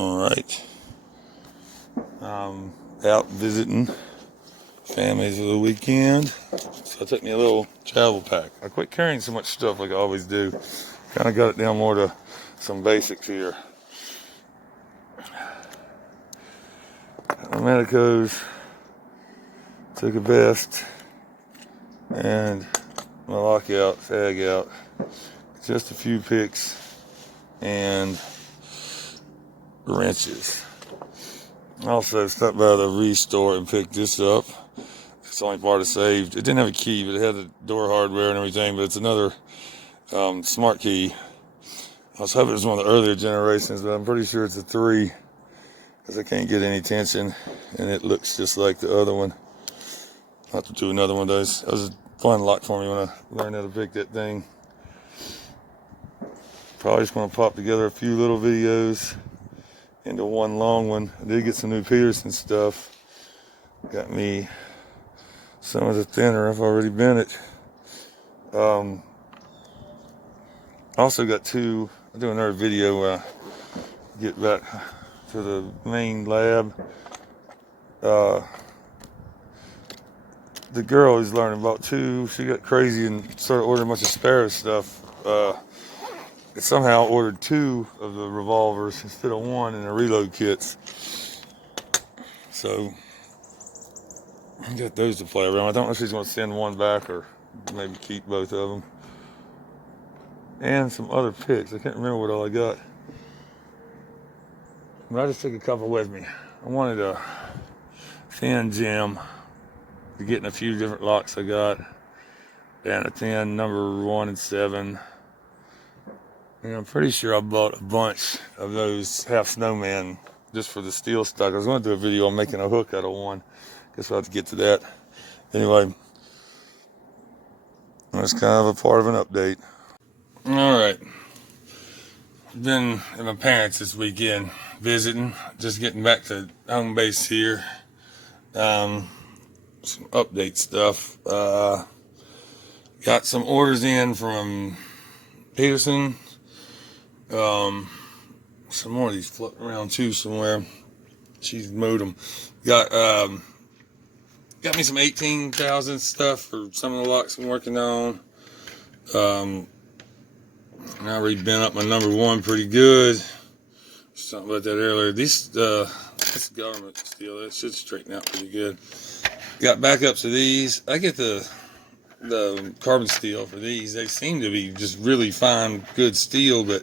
Alright. Out visiting families for the weekend. So I took me a little travel pack. I quit carrying so much stuff like I always do. Kind of got it down more to some basics here. Got my Medicos. Took a vest. And my lockout, tag out. Just a few picks. And wrenches. Also stopped by the Restore and picked this up. It's the only part I saved. It didn't have a key, but it had the door hardware and everything. But it's another smart key. I was hoping it was one of the earlier generations, but I'm pretty sure it's a 3 because I can't get any tension, and it looks just like the other one. I'll have to do another one of those. That was a fun lot for me when I learned how to pick that thing. Probably just going to pop together a few little videos into one long one. I did get some new Peterson stuff. Got me some of the thinner. I've already been it. Also got two. I'll do another video when I get back to the main lab. The girl who's learning about two, she got crazy and started ordering a bunch of Sparrow stuff. It somehow ordered 2 of the revolvers instead of 1 in the reload kits. So I got those to play around. I don't know if she's going to send one back or maybe keep both of them. And some other picks. I can't remember what all I got. But I just took a couple with me. I wanted a thin gem to get in a few different locks I got. And a thin number 1 and 7. And I'm pretty sure I bought a bunch of those half snowman just for the steel stock. I was going to do a video on making a hook out of one. Guess we'll have to get to that. Anyway, that's kind of a part of an update. Alright. Been at my parents' this weekend visiting. Just getting back to home base here. Some update stuff. Got some orders in from Peterson. Some more of these floating around too somewhere. She's mowed them. Got me some 18,000 stuff for some of the locks I'm working on. I already bent up my number 1 pretty good. Something about that earlier. This government steel, that should straighten out pretty good. Got backups of these. I get the carbon steel for these. They seem to be just really fine, good steel, but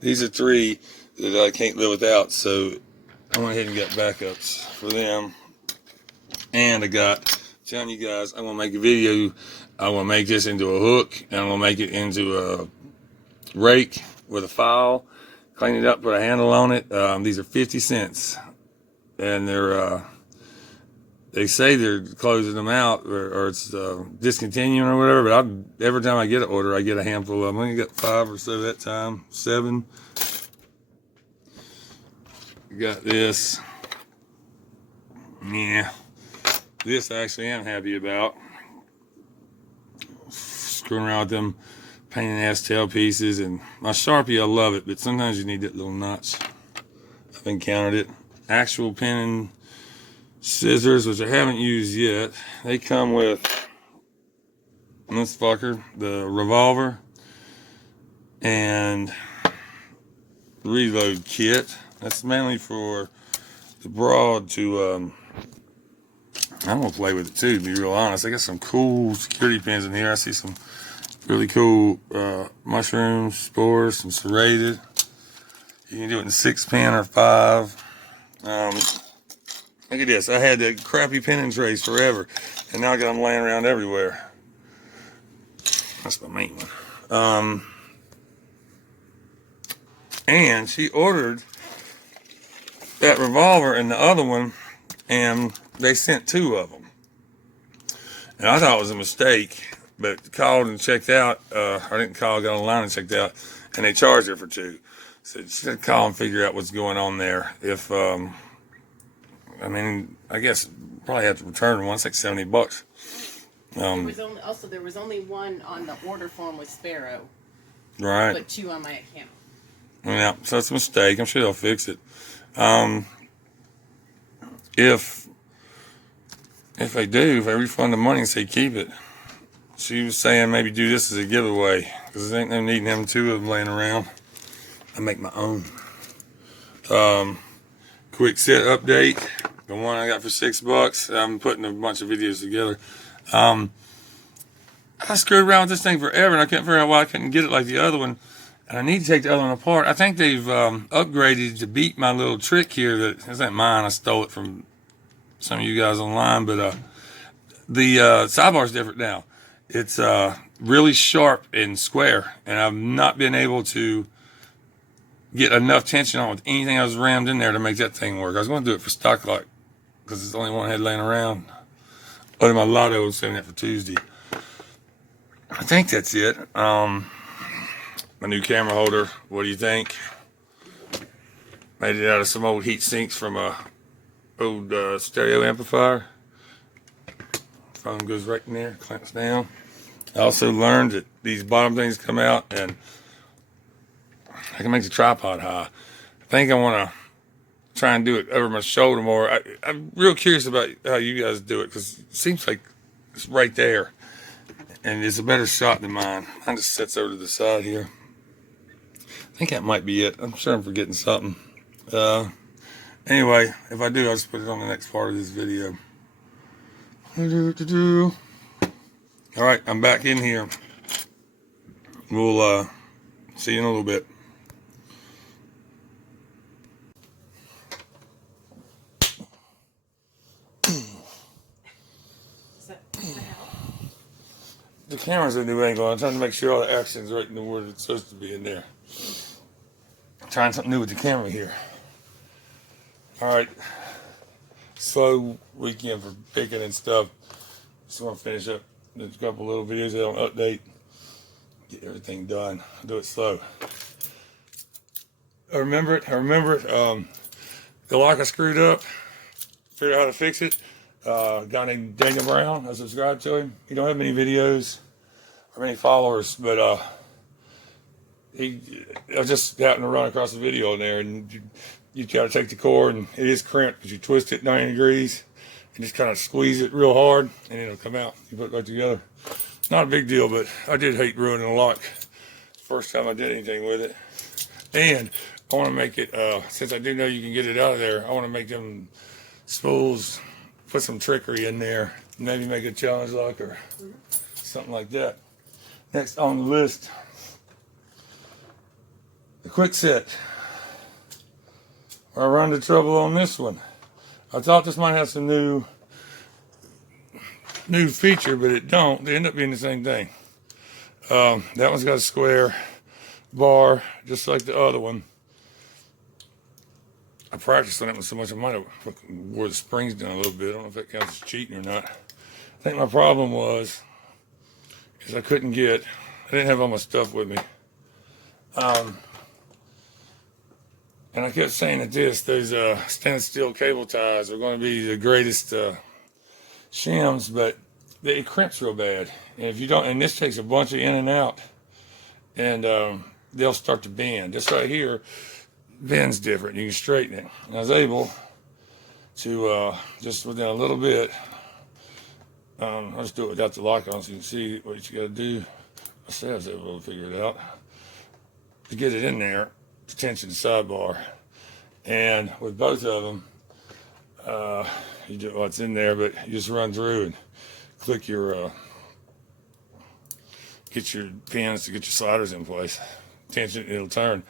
these are 3 that I can't live without, so I went ahead and got backups for them. And I got, telling you guys, I'm going to make a video. I'm going to make this into a hook, and I'm going to make it into a rake with a file, clean it up, put a handle on it. These are 50 cents, and they're they say they're closing them out, or it's discontinuing or whatever, but every time I get an order, I get a handful of them. I only got 5 or so that time, 7. Got this. Yeah. This I actually am happy about. Screwing around with them pain in the ass tail pieces, and my Sharpie, I love it, but sometimes you need that little notch. I've encountered it. Actual penning scissors, which I haven't used yet. They come with this fucker, the revolver, and reload kit. That's mainly for the broad to, I'm going to play with it too, to be real honest. I got some cool security pins in here. I see some really cool mushrooms, spores, some serrated. You can do it in 6-pin or 5. Look at this. I had the crappy penning trays forever, and now I got them laying around everywhere. That's my main one. And she ordered that revolver and the other one, and they sent 2 of them. And I thought it was a mistake, but called and checked out. I didn't call, got online and checked out, and they charged her for 2. So she said call and figure out what's going on there. If I mean, I guess probably have to return one. It's like $70. There was only 1 on the order form with Sparrow. Right. But 2 on my account. Yeah, so it's a mistake. I'm sure they'll fix it. If they do, if they refund the money and say keep it, she was saying maybe do this as a giveaway because there ain't no need in them two of them laying around. I make my own. Quick set update. The one I got for $6. I'm putting a bunch of videos together. I screwed around with this thing forever and I couldn't figure out why I couldn't get it like the other one. And I need to take the other one apart. I think they've upgraded to beat my little trick here. That isn't mine. I stole it from some of you guys online. But the sidebar is different now. It's really sharp and square. And I've not been able to get enough tension on with anything I was rammed in there to make that thing work. I was going to do it for stock lock because it's the only one I had laying around. Other than my lotto, I was saving that for Tuesday. I think that's it. My new camera holder. What do you think? Made it out of some old heat sinks from a old stereo amplifier. Phone goes right in there, clamps down. I also learned that these bottom things come out and I can make the tripod high. I think I want to try and do it over my shoulder more. I'm real curious about how you guys do it because it seems like it's right there. And it's a better shot than mine. Mine just sits over to the side here. I think that might be it. I'm sure I'm forgetting something. Anyway, if I do, I'll just put it on the next part of this video. All right, I'm back in here. We'll see you in a little bit. The camera's a new angle. I'm trying to make sure all the action's right in the word it's supposed to be in there. Trying something new with the camera here. Alright. Slow weekend for picking and stuff. Just want to finish up. There's a couple little videos that I'll update. Get everything done. I'll do it slow. I remember it. The lock I screwed up. Figured out how to fix it. A guy named Daniel Brown. I subscribed to him. He don't have many videos or many followers, but I just happened to run across a video in there, and you got to take the cord, and it is crimped because you twist it 90 degrees and just kind of squeeze it real hard, and it'll come out. You put it right together. Not a big deal, but I did hate ruining a lock. First time I did anything with it, and I want to make it. Since I do know you can get it out of there, I want to make them spools. Put some trickery in there. Maybe make a challenge lock or something like that. Next on the list, the quick set. I run into trouble on this one. I thought this might have some new feature, but it don't. They end up being the same thing. That one's got a square bar, just like the other one. I practiced on it so much I might have wore the springs down a little bit. I don't know if that counts as cheating or not. I think my problem was is I didn't have all my stuff with me. And I kept saying that those stainless steel cable ties are going to be the greatest shims, but it crimps real bad. And if you don't, and this takes a bunch of in and out, and they'll start to bend. This right here bends different. You can straighten it. And I was able to just within a little bit. I'll just do it without the lock on so you can see what you got to do. I said I was able to figure it out to get it in there to tension the sidebar. And with both of them, you do what's in there, but you just run through and click your get your pins to get your sliders in place. Tension, it'll turn.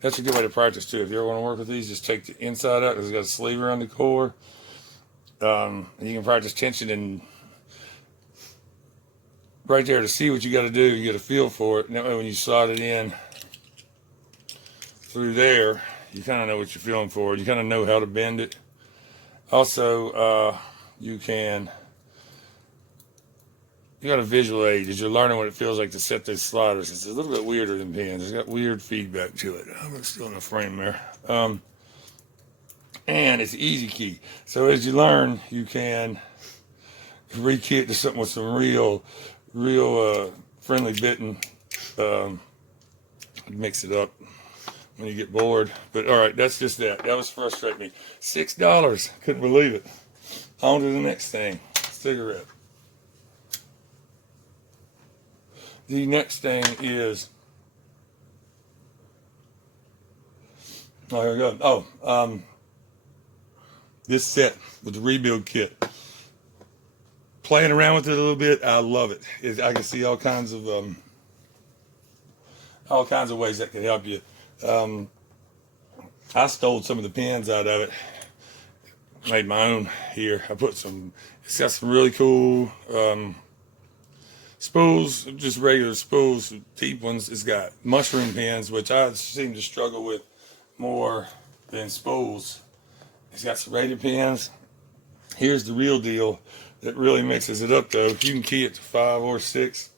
That's a good way to practice too. If you ever want to work with these, just take the inside out because it's got a sleeve around the core. And you can practice tension and right there to see what you got to do. You get a feel for it. And that way when you slide it in through there, you kind of know what you're feeling for. You kind of know how to bend it. Also, you got a visual aid as you're learning what it feels like to set those sliders. It's a little bit weirder than pins. It's got weird feedback to it. I'm still in the frame there. And it's easy key. So as you learn, you can rekey it to something with some real friendly bitten mix it up when you get bored. But all right, that's just that. That was frustrating me. $6. Couldn't believe it. On to the next thing. Cigarette. The next thing is, oh, here we go. Oh, this set with the rebuild kit. Playing around with it a little bit, I love it. I can see all kinds of ways that could help you. I stole some of the pins out of it. Made my own here. I put some. It's got some really cool spools, just regular spools, deep ones. It's got mushroom pins, which I seem to struggle with more than spools. It's got serrated pins. Here's the real deal that really mixes it up, though. You can key it to 5 or 6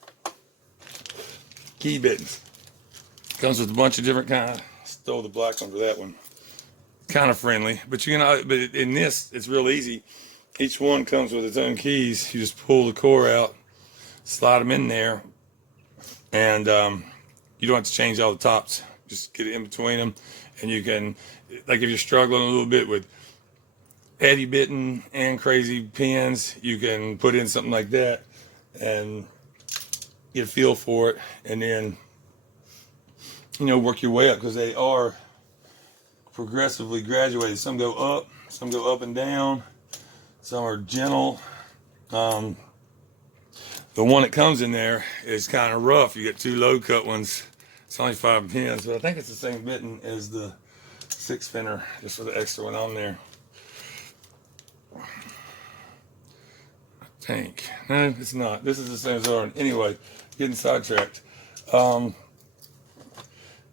key bittons. Comes with a bunch of different kinds. Stole the black one for that one. Kind of friendly, but but in this, it's real easy. Each one comes with its own keys. You just pull the core out, slide them in there, and you don't have to change all the tops. Just get it in between them, and you can, like if you're struggling a little bit with Eddie bitten and crazy pins, you can put in something like that and get a feel for it, and then work your way up, because they are progressively graduated. Some go up and down, some are gentle. The one that comes in there is kind of rough. You get 2 low cut ones. It's only 5 pins, but I think it's the same bitten as the 6 finner, just for the extra one on there. I think. No, it's not. This is the same as ours. Anyway, getting sidetracked. And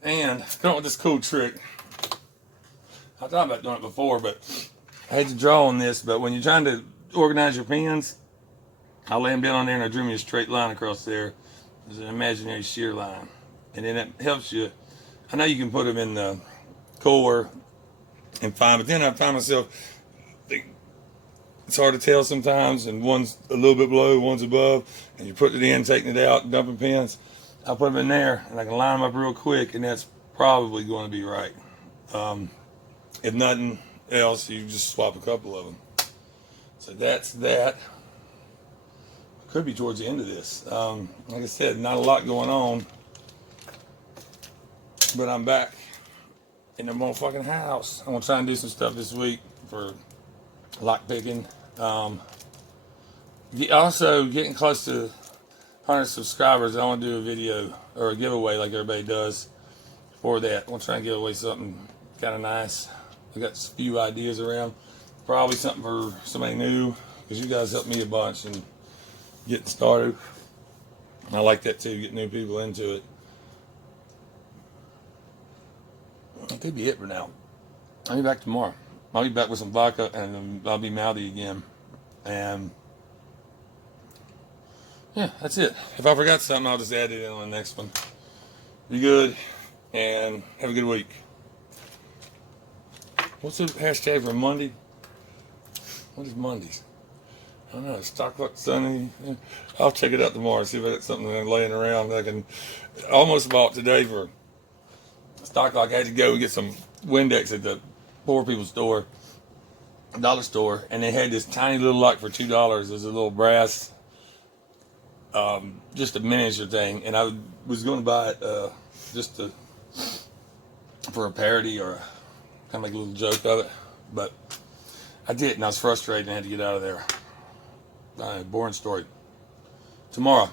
come up with this cool trick. I thought about doing it before, but I had to draw on this. But when you're trying to organize your pins, I lay them down on there and I drew me a straight line across there. There's an imaginary shear line. And then it helps you. I know you can put them in the core and fine, but then I find myself, it's hard to tell sometimes, and one's a little bit below, one's above, and you're putting it in, taking it out, dumping pins. I put them in there, and I can line them up real quick, and that's probably going to be right. If nothing else, you just swap a couple of them. So that's that. Could be towards the end of this. Like I said, not a lot going on, but I'm back in the motherfucking house. I'm gonna try and do some stuff this week for lock picking. Also getting close to 100 subscribers. I want to do a video or a giveaway like everybody does for that. I want to try and give away something kind of nice. I got a few ideas around. Probably something for somebody new, because you guys helped me a bunch in getting started. I like that too, get new people into it. That could be it for now. I'll be back tomorrow. I'll be back with some vodka, and I'll be mouthy again. And yeah, that's it. If I forgot something, I'll just add it in on the next one. Be good, and have a good week. What's the hashtag for Monday? What is Mondays? I don't know. Stock Luck Sunday. I'll check it out tomorrow, see if I got something laying around that I can. Almost bought today for Stock Luck. I had to go get some Windex at the poor people's store, dollar store, and they had this tiny little lock for $2. There's a little brass, just a miniature thing, and I was going to buy it just for a parody or kind of make a little joke of it, but I didn't. I was frustrated and I had to get out of there. Boring story. Tomorrow.